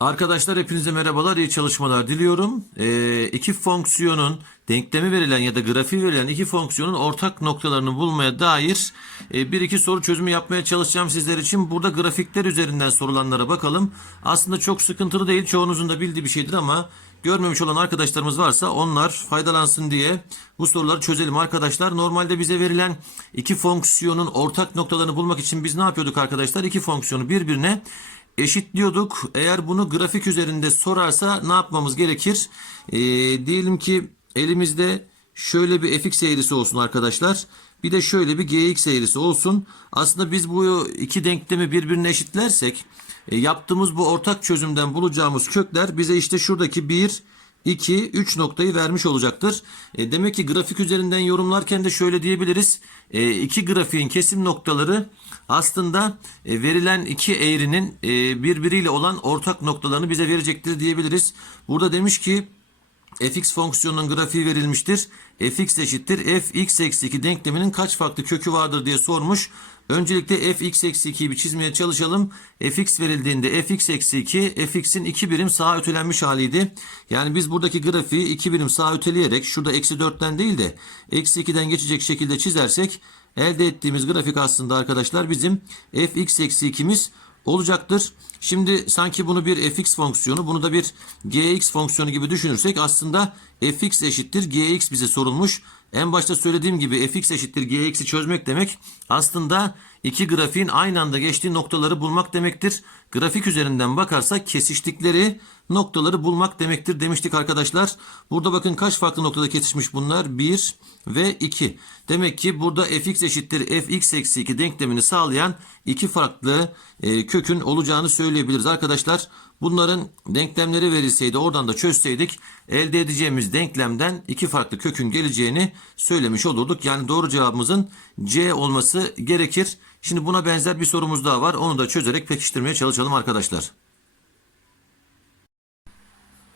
Arkadaşlar hepinize merhabalar, iyi çalışmalar diliyorum. Ee, iki fonksiyonun denklemi verilen ya da grafiği verilen iki fonksiyonun ortak noktalarını bulmaya dair e, bir iki soru çözümü yapmaya çalışacağım sizler için. Burada grafikler üzerinden sorulanlara bakalım. Aslında çok sıkıntılı değil, çoğunuzun da bildiği bir şeydir ama görmemiş olan arkadaşlarımız varsa onlar faydalansın diye bu soruları çözelim arkadaşlar. Normalde bize verilen iki fonksiyonun ortak noktalarını bulmak için biz ne yapıyorduk arkadaşlar? İki fonksiyonu birbirine eşitliyorduk. Eğer bunu grafik üzerinde sorarsa ne yapmamız gerekir? Ee, diyelim ki elimizde şöyle bir fx eğrisi olsun arkadaşlar. Bir de şöyle bir gx eğrisi olsun. Aslında biz bu iki denklemi birbirine eşitlersek e, yaptığımız bu ortak çözümden bulacağımız kökler bize işte şuradaki 1, 2, 3 noktayı vermiş olacaktır. E, demek ki grafik üzerinden yorumlarken de şöyle diyebiliriz. E, iki grafiğin kesim noktaları aslında e, verilen iki eğrinin e, birbiriyle olan ortak noktalarını bize verecektir diyebiliriz. Burada demiş ki fx fonksiyonunun grafiği verilmiştir. fx eşittir fx eksi 2 denkleminin kaç farklı kökü vardır diye sormuş. Öncelikle fx eksi 2'yi bir çizmeye çalışalım. fx verildiğinde fx eksi 2 fx'in 2 birim sağa ötelenmiş haliydi. Yani biz buradaki grafiği 2 birim sağa öteleyerek şurada eksi 4'ten değil de eksi 2'den geçecek şekilde çizersek elde ettiğimiz grafik aslında arkadaşlar bizim fx eksi 2'miz olacaktır. Şimdi sanki bunu bir fx fonksiyonu, bunu da bir gx fonksiyonu gibi düşünürsek aslında fx eşittir gx bize sorulmuş. En başta söylediğim gibi fx eşittir gx'i çözmek demek aslında iki grafiğin aynı anda geçtiği noktaları bulmak demektir. Grafik üzerinden bakarsak kesiştikleri noktaları bulmak demektir demiştik arkadaşlar. Burada bakın kaç farklı noktada kesişmiş bunlar? 1 ve 2. Demek ki burada fx eşittir fx eksi 2 denklemini sağlayan iki farklı e, kökün olacağını söyleyebiliriz arkadaşlar. Bunların denklemleri verilseydi oradan da çözseydik elde edeceğimiz denklemden iki farklı kökün geleceğini söylemiş olurduk. Yani doğru cevabımızın C olması gerekir. Şimdi buna benzer bir sorumuz daha var. Onu da çözerek pekiştirmeye çalışalım arkadaşlar.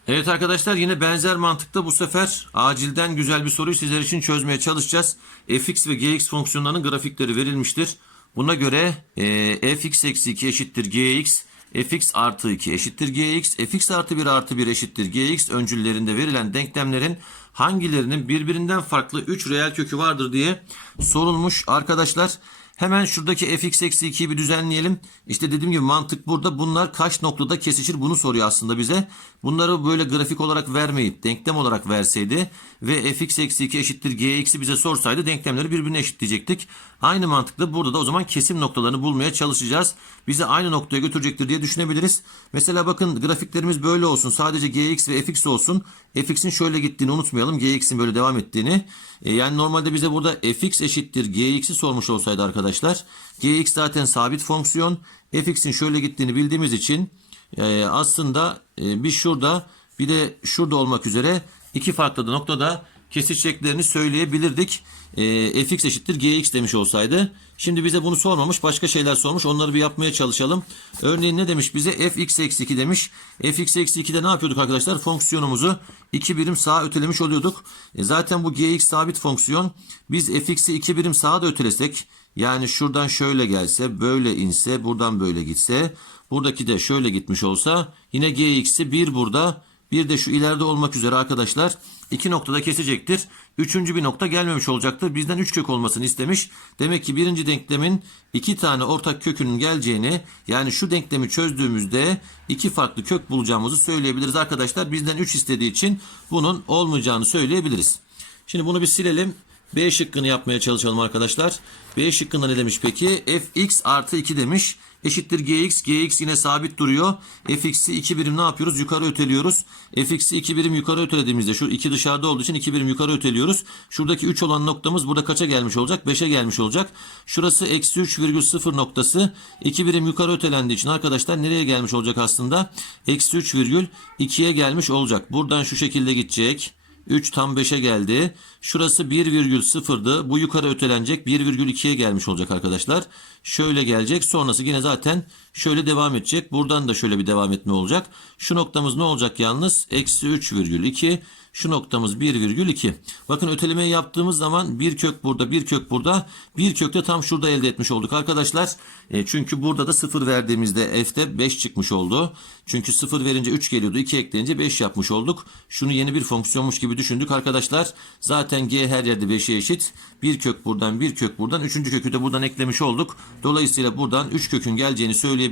Evet arkadaşlar yine benzer mantıkta bu sefer acilden güzel bir soruyu sizler için çözmeye çalışacağız. fx ve gx fonksiyonlarının grafikleri verilmiştir. Buna göre e, fx eksi 2 eşittir gx, fx artı 2 eşittir gx, fx artı 1 artı 1 eşittir gx öncüllerinde verilen denklemlerin hangilerinin birbirinden farklı 3 reel kökü vardır diye sorulmuş arkadaşlar. Hemen şuradaki fx eksi 2'yi bir düzenleyelim. İşte dediğim gibi mantık burada. Bunlar kaç noktada kesişir bunu soruyor aslında bize. Bunları böyle grafik olarak vermeyip denklem olarak verseydi ve fx eksi 2 eşittir gx'i bize sorsaydı denklemleri birbirine eşitleyecektik. Aynı mantıkla burada da o zaman kesim noktalarını bulmaya çalışacağız. Bizi aynı noktaya götürecektir diye düşünebiliriz. Mesela bakın grafiklerimiz böyle olsun. Sadece gx ve fx olsun. fx'in şöyle gittiğini unutmayalım. gx'in böyle devam ettiğini. E, yani normalde bize burada fx eşittir gx'i sormuş olsaydı arkadaşlar. gx zaten sabit fonksiyon. fx'in şöyle gittiğini bildiğimiz için e, aslında e, biz şurada bir de şurada olmak üzere iki farklı noktada kesişeceklerini söyleyebilirdik. E, fx eşittir gx demiş olsaydı. Şimdi bize bunu sormamış başka şeyler sormuş. Onları bir yapmaya çalışalım. Örneğin ne demiş bize? fx eksi 2 demiş. fx eksi 2'de ne yapıyorduk arkadaşlar? Fonksiyonumuzu 2 birim sağa ötelemiş oluyorduk. E, zaten bu gx sabit fonksiyon. Biz fx'i 2 birim sağa da ötelesek yani şuradan şöyle gelse, böyle inse, buradan böyle gitse, buradaki de şöyle gitmiş olsa yine gx'i 1 burada, bir de şu ileride olmak üzere arkadaşlar iki noktada kesecektir. Üçüncü bir nokta gelmemiş olacaktır. Bizden üç kök olmasını istemiş. Demek ki birinci denklemin iki tane ortak kökünün geleceğini yani şu denklemi çözdüğümüzde iki farklı kök bulacağımızı söyleyebiliriz arkadaşlar. Bizden üç istediği için bunun olmayacağını söyleyebiliriz. Şimdi bunu bir silelim. B şıkkını yapmaya çalışalım arkadaşlar. B şıkkında ne demiş peki? fx artı 2 demiş. Eşittir gx. gx yine sabit duruyor. fx'i 2 birim ne yapıyoruz? Yukarı öteliyoruz. fx'i 2 birim yukarı ötelediğimizde şu 2 dışarıda olduğu için 2 birim yukarı öteliyoruz. Şuradaki 3 olan noktamız burada kaça gelmiş olacak? 5'e gelmiş olacak. Şurası eksi 3,0 noktası 2 birim yukarı ötelendiği için arkadaşlar nereye gelmiş olacak aslında? Eksi 3,2'ye gelmiş olacak. Buradan şu şekilde gidecek. 3 tam 5'e geldi. Şurası 1,0'dı. Bu yukarı ötelenecek. 1,2'ye gelmiş olacak arkadaşlar. şöyle gelecek. Sonrası yine zaten şöyle devam edecek. Buradan da şöyle bir devam etme olacak. Şu noktamız ne olacak yalnız? Eksi 3,2. Şu noktamız 1,2. Bakın ötelemeyi yaptığımız zaman bir kök burada, bir kök burada, bir kök de tam şurada elde etmiş olduk arkadaşlar. E, çünkü burada da 0 verdiğimizde f'de 5 çıkmış oldu. Çünkü 0 verince 3 geliyordu. 2 ekleyince 5 yapmış olduk. Şunu yeni bir fonksiyonmuş gibi düşündük arkadaşlar. Zaten g her yerde 5'e eşit. Bir kök buradan, bir kök buradan. Üçüncü kökü de buradan eklemiş olduk. Dolayısıyla buradan 3 kökün geleceğini söyleyebiliriz.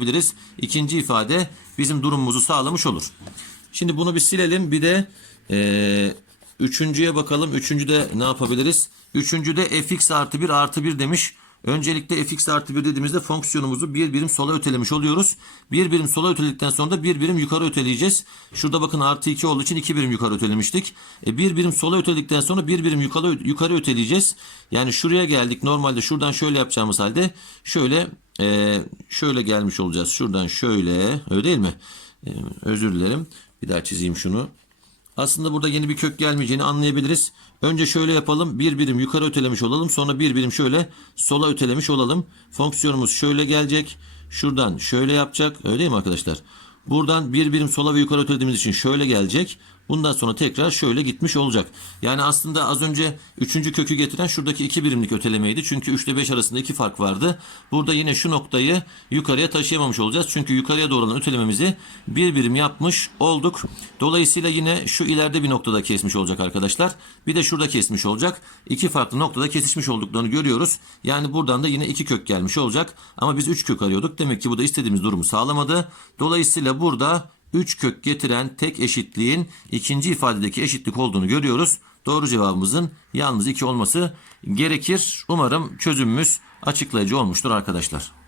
İkinci ifade bizim durumumuzu sağlamış olur. Şimdi bunu bir silelim. Bir de ee, üçüncüye bakalım. Üçüncüde ne yapabiliriz? Üçüncüde fx artı 1 artı 1 demiş. Öncelikle fx artı 1 dediğimizde fonksiyonumuzu bir birim sola ötelemiş oluyoruz. Bir birim sola öteledikten sonra da bir birim yukarı öteleyeceğiz. Şurada bakın artı 2 olduğu için iki birim yukarı ötelemiştik. E, bir birim sola öteledikten sonra bir birim yukarı, yukarı öteleyeceğiz. Yani şuraya geldik. Normalde şuradan şöyle yapacağımız halde şöyle e, şöyle gelmiş olacağız. Şuradan şöyle öyle değil mi? E, özür dilerim. Bir daha çizeyim şunu. Aslında burada yeni bir kök gelmeyeceğini anlayabiliriz. Önce şöyle yapalım. Bir birim yukarı ötelemiş olalım. Sonra bir birim şöyle sola ötelemiş olalım. Fonksiyonumuz şöyle gelecek. Şuradan şöyle yapacak. Öyle değil mi arkadaşlar? Buradan bir birim sola ve yukarı ötelediğimiz için şöyle gelecek. Bundan sonra tekrar şöyle gitmiş olacak. Yani aslında az önce üçüncü kökü getiren şuradaki iki birimlik ötelemeydi. Çünkü 3 ile 5 arasında iki fark vardı. Burada yine şu noktayı yukarıya taşıyamamış olacağız. Çünkü yukarıya doğru olan ötelememizi bir birim yapmış olduk. Dolayısıyla yine şu ileride bir noktada kesmiş olacak arkadaşlar. Bir de şurada kesmiş olacak. İki farklı noktada kesişmiş olduklarını görüyoruz. Yani buradan da yine iki kök gelmiş olacak. Ama biz üç kök arıyorduk. Demek ki bu da istediğimiz durumu sağlamadı. Dolayısıyla burada 3 kök getiren tek eşitliğin ikinci ifadedeki eşitlik olduğunu görüyoruz. Doğru cevabımızın yalnız 2 olması gerekir. Umarım çözümümüz açıklayıcı olmuştur arkadaşlar.